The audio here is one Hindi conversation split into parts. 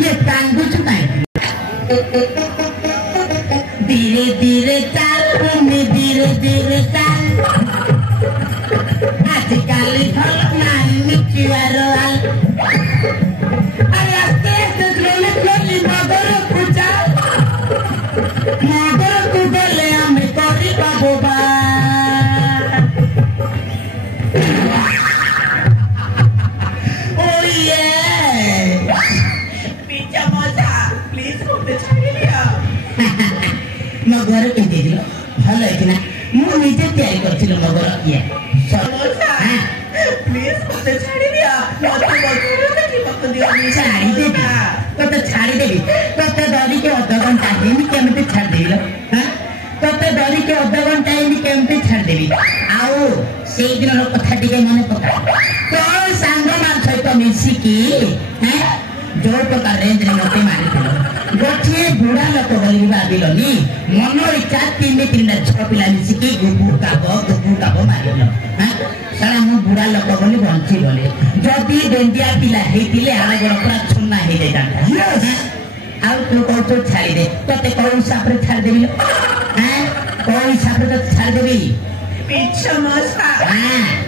ये टांगू चुकाए धीरे धीरे चाल धीरे धीरे चाल आजकल भल नाई मिचिवार अरे आस्ते आस्ते चले चली मगर पूजा मगर तू बोले हमें करी बाबा मगर के देखल भल है मु निजे तैयारी करथिल मगर ये प्लीज मते छाड़ी दिया छाड़ी देबी तो छाड़ी देबी तो दरी के अध घंटा हिनी केमते छाड़ देबिलो हां तो दरी के अध घंटा हिनी केमते छाड़ देबी आउ सेई दिन रो कथा टिके मने पका तो सांग मान सहित मिसी की हैं जो प्रकार रेंज रे मते मारी दिलो गोठिए बुढ़ा लोक बोली भाविलनी मन इच्छा तीन छह पिला मिसिकी गुबू काब मारिल सारा मु बुढ़ा लोक बोली बंची गले जदि डेंडिया पिला हेतिले आला गोड़ पूरा छुन्ना हे जाता आ तू कहू तो छाड़ी दे तते कौन हिसाब रे छाड़ देबी हैं कौन हिसाब रे छाड़ देबी पीछे मसा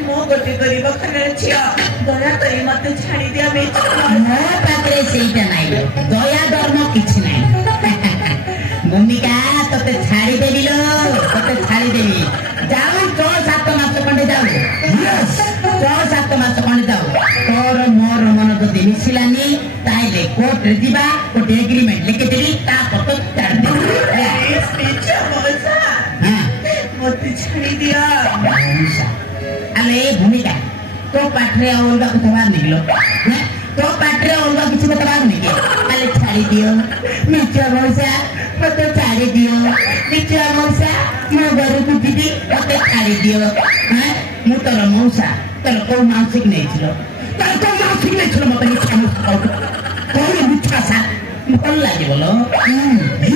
मो गोटे गरीब खरे छिया दया तई मते छाड़ी दिया मो पाखरे सेइटा नाइ दया धर्म किछि नाइ भूमिका तते छाड़ी देबी लो तते छाड़ी देबी जाऊ 6-7 मास खंडे जाऊ यस 6-7 मास खंडे जाऊ तोर मोर मन जदि मिसिलानी ताइले कोर्ट रे दिबा कोर्ट एग्रीमेंट लिखे देबी ता पतो छाड़ दे पीछे मसा मते छाड़ी दिया अरे भूमिका तो पाठरे अलगा कुछ बार निकलो तो पाठरे अलगा कुछ बार निके अरे छाड़ी दियो मिचा मौसा मते छाड़ी दियो मिचा मौसा मो घर को दीदी मते छाड़ी दियो हैं मु तोर मौसा तोर को मानसिक नहीं छिलो तोर को मानसिक नहीं छिलो मते मिचा मौसा कोई मिठा सा भल लागे बोलो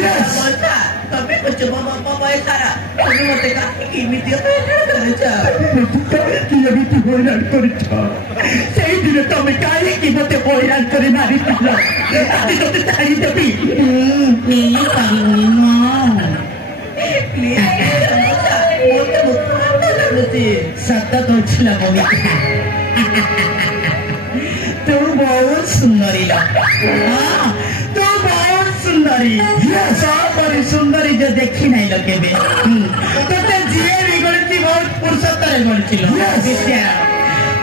यस मौसा तबे कुछ बाबा सारा तुम मते का किमिति करछा कि अभी तू होइरान करछा सेई दिन तमे काहे कि मते होइरान करे मारी पिलो आदि तो ताई देबी नहीं पारिनी नो प्लीज मोते मुत्ता लगती सत्ता तो छिला भूमिका तू बहुत सुंदरी लो तू बहुत सुंदरी सबरी सुंदरी जो देखी नहीं लो केबे तते जिए भी गलती बहुत पुरुषत्तरे गलतिलो विद्या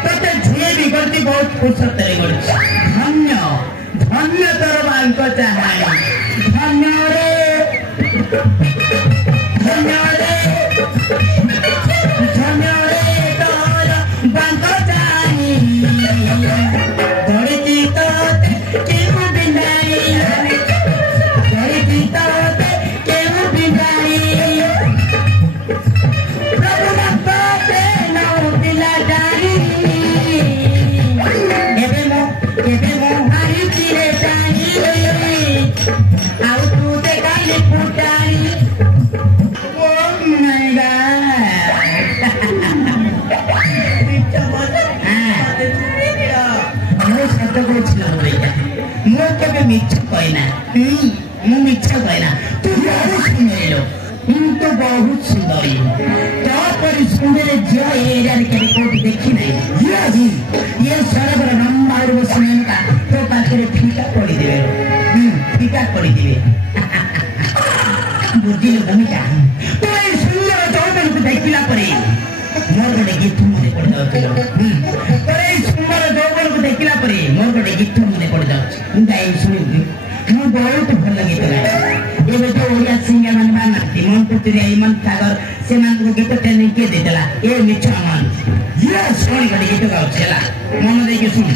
तते जिए भी गलती बहुत पुरुषत्तरे गलती धन्य धन्य तोर मांग चाहानी धन्य रे धन्य रे धन्य रे तोर बांग चाहानी धरती तो केहू बिनाई धरती तो केहू बिनाई प्रभु भक्ते नौ दिला जानी एबे मो हारी चिरे जानी आउ तू देखाली फुटानी ओ माय मो केबे मिछ कहना मु मिछ कहना तू बहुत सुंदर लो तो बहुत सुंदरी तो पर सुंदर जो एरिया रे केबे कोट देखी नहीं ये सारा बड़ा नंबर वो सुनन का तो पाखरे फीका पड़ी देबे फीका पड़ी देबे बुद्धि लो भूमिका तो ये सुंदर तो को देखिला परे मोर गडे गीत मने पड़ जाउ तो ये सुंदर जौवन को देखिला परे मोर गडे गीत मने पड़ जाउ गाई सुनी मु बहुत भल लगे तो एबे जो ओया सिंगर मन मानती मन पुतरिया मन सागर से मान को गीत ट्रेनिंग के देला ए मिठा मान ये सोनी गडे गीत गाउ छला मन दे के सुन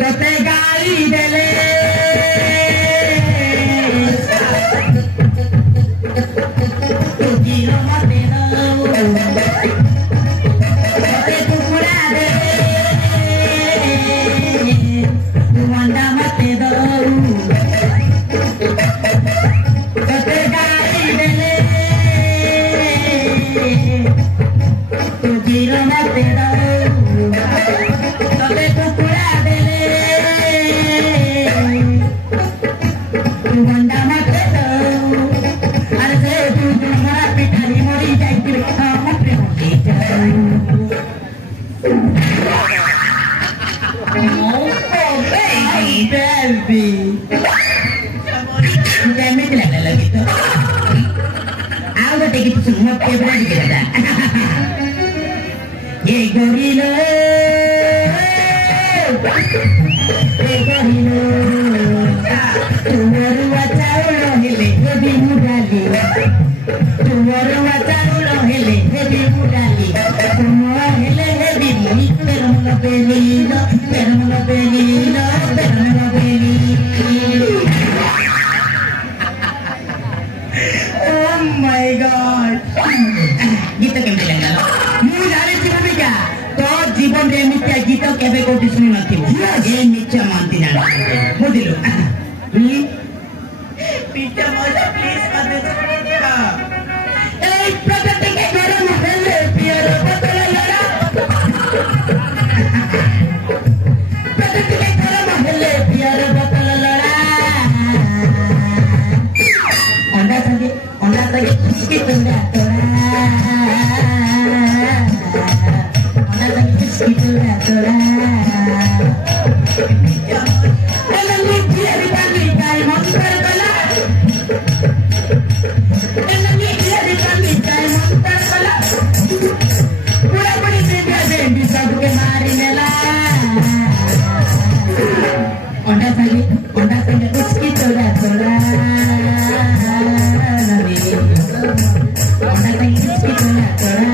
तते गाई देले तो जीरो मते ना तू गिरो मत तबे कुकुड़ा देले तू अंडा मत अरे से तू हमारा पिटारी मरी जाएगी मत होती baby damage lagने लगी तो आओ बेटे की तुम मत के बना दिया ये गोरिलो तुम्हारा चावलो हिले हेबी मुडाली तुम्हारा चावलो हिले हेबी मुडाली तुम्हारा हिले हेबी मुनी पेरमलो पेलीलो पेरमलो पेलीलो पेरमलो पेलीलो oh my god गीत केमती लगला मु जाने छी क्या तो जीवन रे मिथ्या गीत केबे कोठी सुनि नथिबो ए मिथ्या मानती जाना बुझिलो पीछे मजा प्लीज कर दे तो दिया ए प्रगति के घर में हेले पियर बदल लड़ा प्रगति के घर में हेले पियर बदल लड़ा ओंडा संगे किसकी तुंडा तोड़ा ओंडा संगे किसकी तुंडा तोड़ा Onda sange uski toda toda nabi onda sange uski toda toda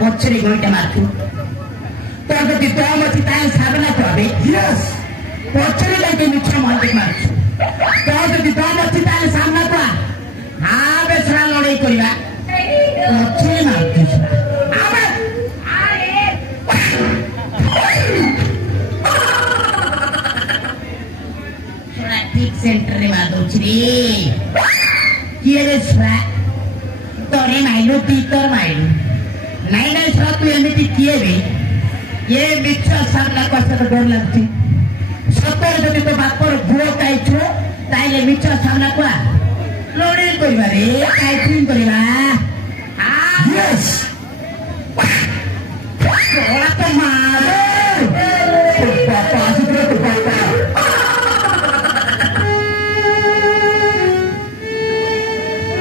Bocce goita martu. Todo di tomo ti tai sabna tobe. Yes. Bocce lagi micha monte martu. Todo di tomo ti tai sabna toa. Ha besra lorei koriba. Bocce martu. Aba. Are. Traffic center re mado chri. Kiere swa. Tore mailu titor mailu. नहीं नहीं सर तू एमती किए भी ये मिच्छा सामना करते तो डर लगती सत्तर जब तो बात पर बुआ काई छो ताइले मिच्छा सामना को लोड़ी कोई बारे काई क्लीन कोई बा हाँ यस थोड़ा तो मारो पापा सुधरो तो पापा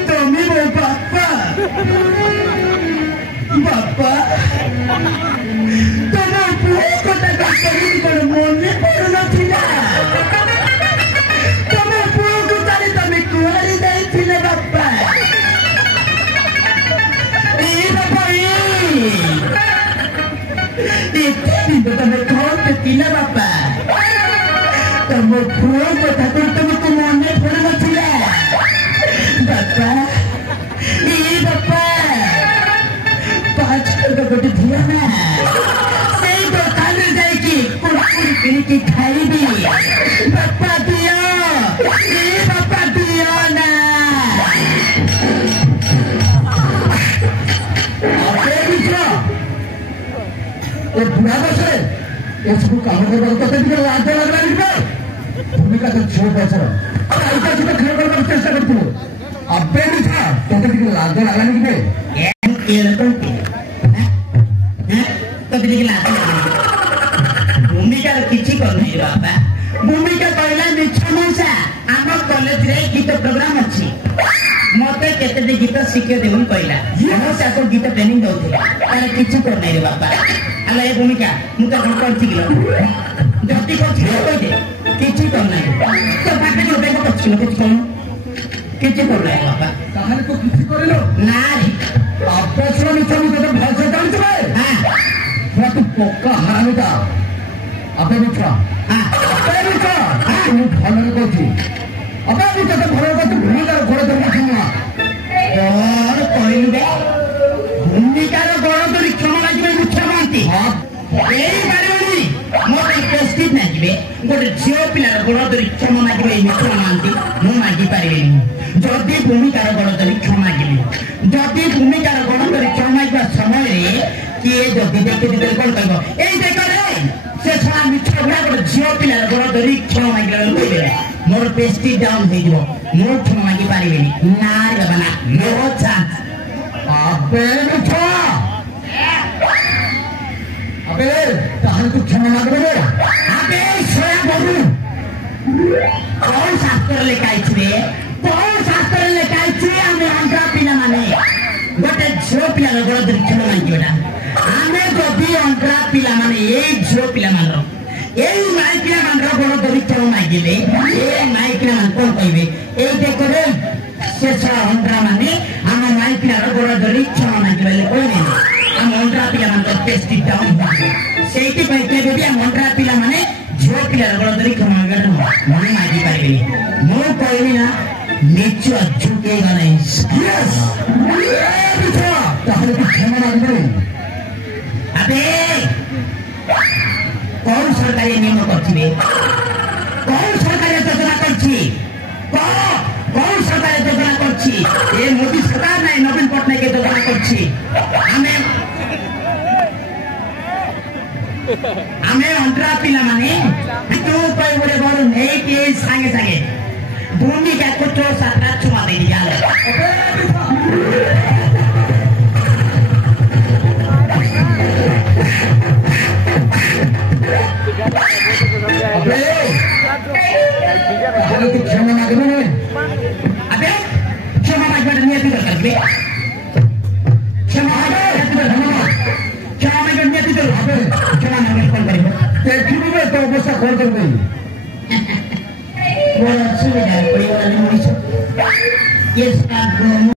तो मी बोल पापा Bapak, tolong buat kota kakak ini bermoni pernah tidak. Tolong buat kota ini kami keluar dari sini bapak. Ini bapak ini. Ini betul betul ketina bapak. Tolong buat kota kami bermoni pernah tidak. Bapak, ini bapak. गोटे धुआ ना से दुकान जाएगी कुरकुरी किन की खाइबी बापा दियो ए बापा दियो ना बुढ़ा बस इसको काम करवा लाज लगला भूमिका तो छो बस ऐसा सहित खेल करने चेष्टा करते अबे था तो लाज लगला भूमिकार किसी करनी बाबा भूमिका कहला मिछ मौसा आम कॉलेज रे गीत प्रोग्राम अच्छी मते केते गीत शिखे देउन कहला मौसा को गीत ट्रेनिंग दउथिला तार किछु करनै रे बाबा अला ए भूमिका मु तो करछि किलो जति को छिरो कहि दे किछु करनै तो बाटे को बेको छिरो किछु करनै बाबा ताहले तो किछु करलो ना रे अपसरो मिछ मौसा तो भाषा जानछबे हां तू पक्का हरामिता अबे मिठा अबे मिठा तू भलरे कहछि अबे मिठा तो भलरे कहछि भूमिकार गोड़ धरि क्षमा और कहलबे भूमिकार गोड़ धरि क्षमा लागबे मुख्य मानती एई बारेनी मोर प्रेस्टिज नागिबे गोटे झियो पिलार गोड़ धरि क्षमा मागिबे मुख्य मानती मु मागि पारिबेनी जदि भूमिकार गोड़ धरि क्षमा मागिबे जदि भूमिकार गोड़ धरि क्षमा मागिबा समय रे किए जदि देखि दिले कोन कहबो एई देख रे से छा मिछ गुडा गोटे झियो पिलार गोड़ धरि क्षमा मागिबे कहबे मोर प्रेस्टिज डाउन हो जिवो मु क्षमा मागि पारिबेनी ना रे बाबा नो चांस अबे मिठा अबे ताहले तू क्षमा मागबे रे अबे सोया बाबू कौन शास्त्र लेखाई छे कौन शास्त्र लेखाई छे हमें अंधा पिला माने गोटे झियो पिला गोड़ धरि क्षमा मागिबेना हमें जदि अंधा पिला माने ए झियो पिला मानो এই মাইকিনা মানরা বড় দরিদ্র মাইগিলে এই মাইকিনা মান কোন কইবে এই দেখো রে শেষ অন্ধ্রা মানে আমার মাইকিনা বড় দরিদ্র মাইগিলে কইবে আম অন্ধ্রা পিলা মান টেস্টি ডাউন সেইটি কই কে যদি আম অন্ধ্রা পিলা মানে ঝিও পিলা বড় দরিদ্র মাইগিলে মনে মাইগি পারিবেনি মো কইবি না নিচু ঝুঁকে গনে यस मिठा ताहले तू क्षमा मागबे अबे कौन सरकारी नियम करछिबे कौन सरकारी योजना करछि कौन सरकारी योजना करछि ए मोदी सरकार नै नवीन पटनायक के योजना करछि हमें अंतरा पिला माने तू कोई बड़े बड़ नहीं के संगे संगे भूमि का कुछ सारा छुआ दे दिया अबे ताहले तू क्षमा मागबे रे अबे क्षमा मागबे नियति दरकार बे क्षमा मागबे नियति दरकार अबे क्षमा मागबे कोन करिबो देखिबे तो अवस्था कोन करबे बोला सुविधा कोई वाला नहीं ये सब